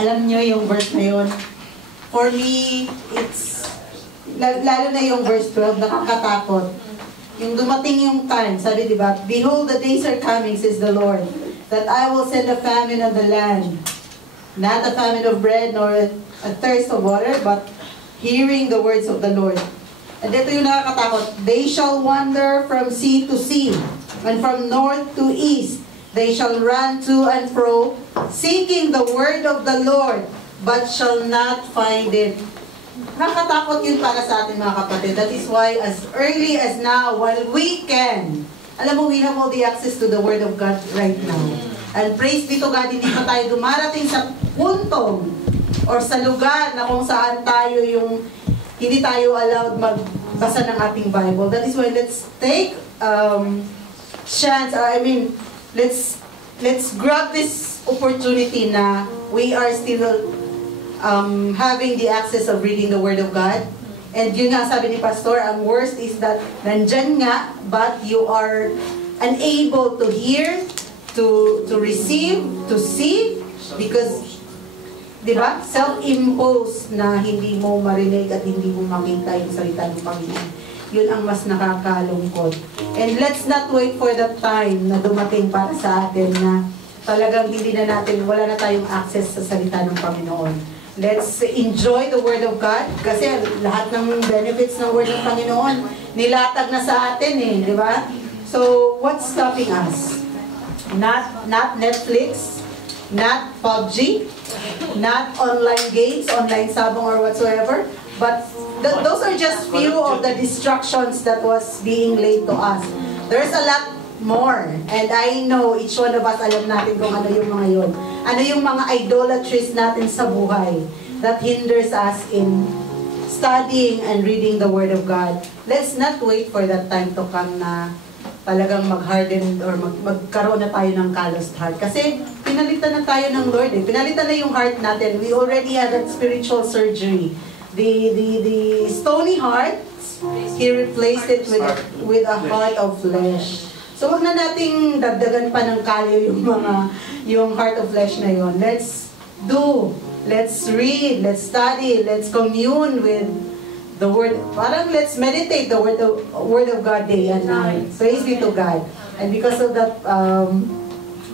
Alam nyo yung verse na yun? For me, it's, lalo na yung verse 12, nakakatakot. Yung dumating yung time, sabi diba, "Behold, the days are coming, says the Lord, that I will send a famine on the land. Not a famine of bread, nor a thirst of water, but hearing the words of the Lord." And ito yung nakakatakot. "They shall wander from sea to sea, and from north to east. They shall run to and fro, seeking the word of the Lord, but shall not find it." Nakakatakot yun para sa atin, mga kapatid. That is why, as early as now, while we can, alam mo, we have all the access to the Word of God right now. And praise be to God, hindi pa tayo dumarating sa puntong or sa lugar na kung saan tayo yung hindi tayo allowed magbasa ng ating Bible. That is why let's take chance, let's grab this opportunity na we are still having the access of reading the Word of God. And yun nga, sabi ni Pastor, ang worst is that nandyan nga, but you are unable to hear, to receive, to see, because, di ba, self-imposed na hindi mo marinig at hindi mo makita yung salita ng Panginoon. Yun ang mas nakakalungkot. And let's not wait for the time na dumating para sa atin na talagang hindi na natin, wala na tayong access sa salita ng Panginoon. Let's enjoy the Word of God kasi lahat ng benefits ng Word ng Panginoon nilatag na sa atin di ba? So, what's stopping us? Not Netflix, not PUBG, not online games, online sabong or whatsoever, but those are just few of the distractions that was being laid to us. There's a lot more. And I know each one of us, alam natin kung ano yung mga yun. Ano yung mga idolatries natin sa buhay that hinders us in studying and reading the Word of God. Let's not wait for that time to come na talagang mag-harden or magkaroon na tayo ng calloused heart. Kasi pinalitan na tayo ng Lord. Pinalitan na yung heart natin. We already had that spiritual surgery. The stony heart, He replaced it with a heart of flesh. So wag na nating dagdagan pa ng kalyo yung heart of flesh na yon. Let's read, let's study, let's commune with the Word. Parang let's meditate the Word of God day and night. Praise be to God. And because of that,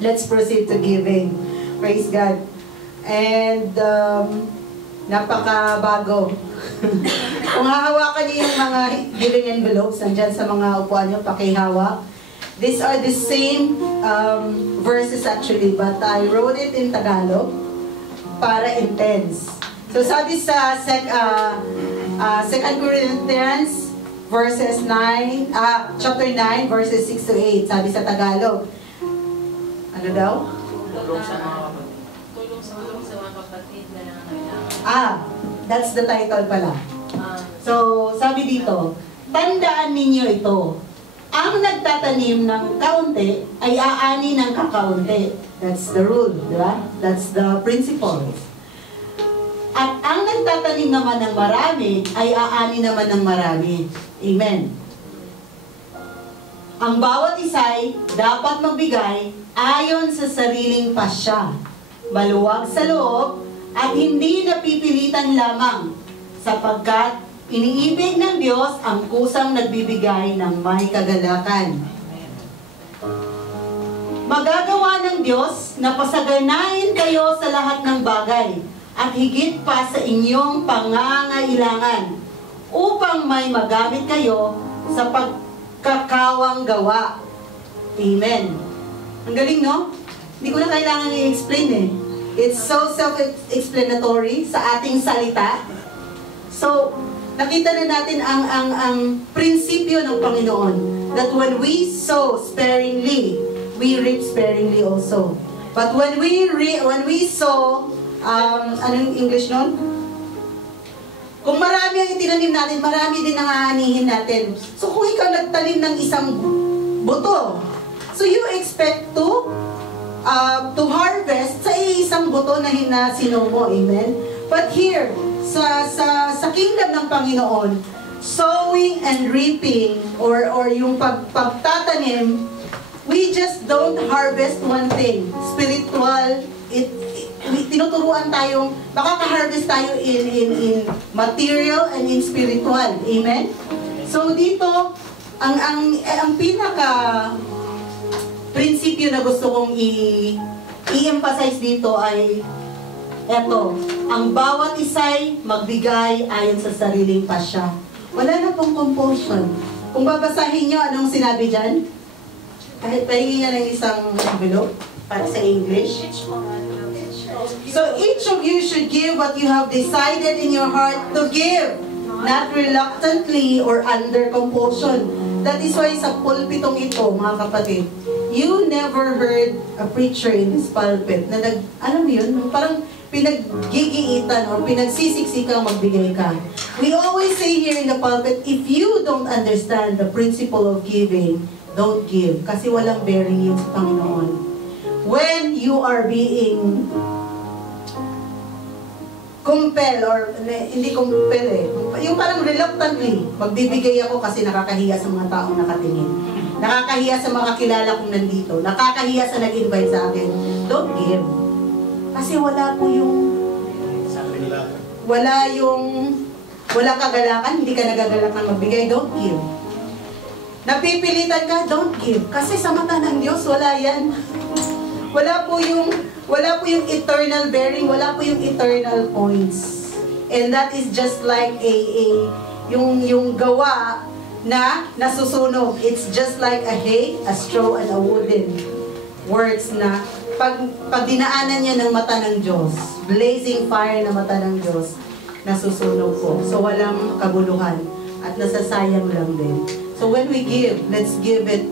let's proceed to giving. Praise God. And napakabago. Kung hahawakan niyo yung mga giving envelopes, nandyan sa mga upuan niyo, pakihawak. These are the same verses actually, but I wrote it in Tagalog para intense. So sabi sa 2 Corinthians chapter 9 verses 6 to 8, sabi sa Tagalog. Ano daw? Tulong sa mga kapatid na nangangailangan. That's the title pala. So sabi dito, tandaan ninyo ito. Ang nagtatanim ng kaunti ay aani ng kakaunti. That's the rule, di ba? That's the principle. At ang nagtatanim naman ng marami ay aani naman ng marami. Amen. Ang bawat isa'y dapat magbigay ayon sa sariling pasya, maluwag sa loob, at hindi napipilitan lamang, sapagkat iniibig ng Diyos ang kusang nagbibigay ng may kagalakan. Magagawa ng Diyos na pasaganain kayo sa lahat ng bagay at higit pa sa inyong pangangailangan upang may magamit kayo sa pagkakawang gawa. Amen. Ang galing, no? Hindi ko na kailangan i-explain It's so self-explanatory sa ating salita. So, nakita na natin ang prinsipyo ng Panginoon, that when we sow sparingly, we reap sparingly also. But when we sow, anong English nun? Kung marami ang itinanim natin, marami din ang aanihin natin. So kung ikaw nagtanim ng isang buto, so you expect to harvest sa isang buto na sinong mo, amen? But here, sa kingdom ng Panginoon, sowing and reaping or yung pagtatanim, we just don't harvest one thing. Spiritual, tinuturuan tayong, makaka-harvest tayo in material and in spiritual. Amen? So dito, ang pinaka prinsipyo na gusto kong i-emphasize dito ay eto, ang bawat isa'y magbigay ayon sa sariling pasya. Wala na pong compulsion. Kung babasahin nyo, anong sinabi dyan? Kahit pahingi nga ng isang envelope para sa English. So each of you should give what you have decided in your heart to give, not reluctantly or under compulsion. That is why sa pulpitong ito, mga kapatid, you never heard a preacher in this pulpit na alam mo yun, parang pinaggigiitan or pinagsisiksikan magbigay ka. We always say here in the pulpit, if you don't understand the principle of giving, don't give. Kasi walang bearing yun sa Panginoon. When you are being compel or hindi compel yung parang reluctantly, magbibigay ako kasi nakakahiya sa mga taong nakatingin. Nakakahiya sa mga kilala kong nandito. Nakakahiya sa nag-invite sa akin. Don't give. Kasi wala kagalakan, hindi ka nagagalakan magbigay, don't give. Napipilitan ka, don't give. Kasi sa mata ng Diyos, wala yan. Wala po yung eternal bearing, wala po yung eternal points. And that is just like yung gawa na nasusunog. It's just like a hay, a straw, and a wooden words na pag dinaanan niya ng mata ng Diyos, blazing fire na mata ng Diyos, nasusunog po. So walang kabuluhan at nasasayang lang din. So when we give, let's give it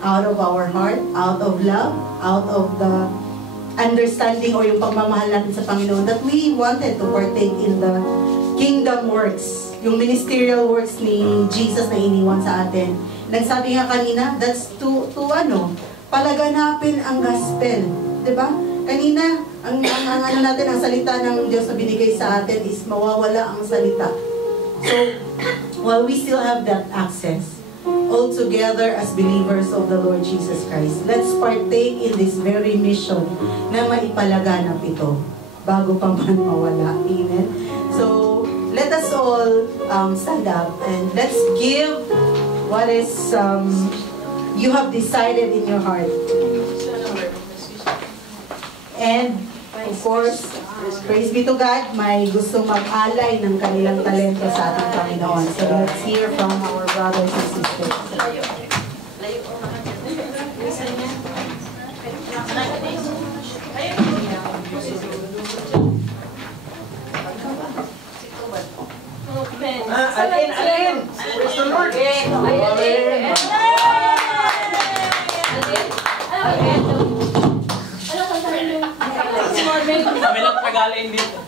out of our heart, out of love, out of the understanding or yung pagmamahal natin sa Panginoon that we wanted to partake in the kingdom works, yung ministerial works ni Jesus na iniwan sa atin. Nagsabi nga kanina, that's to palaganapin ang gospel. Diba? Kanina, ang natin, ang salita ng Diyos na binigay sa atin is mawawala ang salita. So, while we still have that access, all together as believers of the Lord Jesus Christ, let's partake in this very mission na maipalaganap ito bago pa man mawala. Amen? So, let us all stand up and let's give what is you have decided in your heart. And, of course, praise be to God, may gustong mag-alay ng kanilang talento sa ating Panginoon. So let's hear from our brothers and sisters. Alin! Praise the Lord! Kami lang tagalin dito.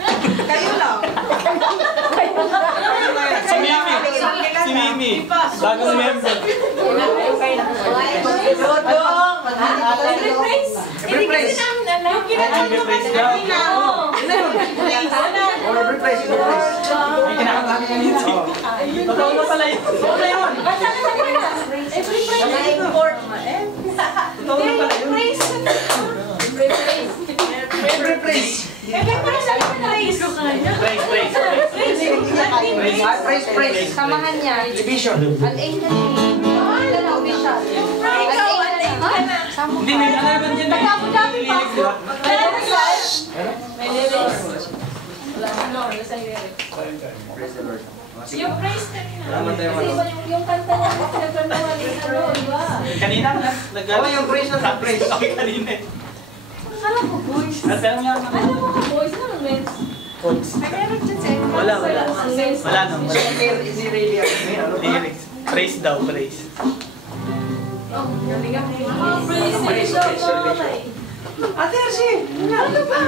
Kayo lang. Si Mimi. Bagong member. Dodong! Every praise! Every praise daw. Every praise! May kinakabahan nga nito. Totoo na pala yun. Totoo na yun. Every praise. Totoo na pala yun. Every praise! Praise! Samahan niya. Division. Al-ain na official. Hindi, may alaban dyan. Pagkabudami pa. May lyrics. Praise the Lord. Yung praise kanina. Salamat tayo, Kasi iba yung kanta niya, nagkantawa din diba? Kanina na. Oo, yung praise na sa praise. Okay, kanina. Alam mo, boys. Alam nga naman. Alam mo ka, boys. Ano, men? May meron dyan sa Wala naman. Is it really Lyrics. Praise daw, praise. Praise daw. Ate Arsi! Ano ba?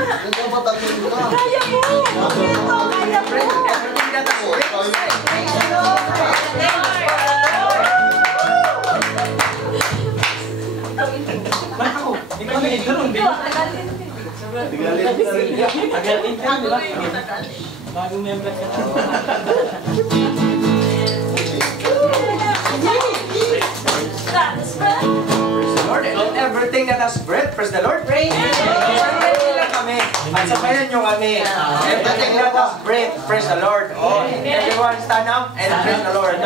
Kaya mo! Ito, kaya mo! Everything that is praise the Lord! Bakit ako? Ikaw na ito rin, di ba? Tagalin ka, di ba? Bagong member ka na. Praise the Lord! And everything that has breath, praise the Lord! Praise the Lord! kami. At sabayan nyo kami. Everything let us pray. Praise the Lord. Oh, everyone stand up and praise the Lord.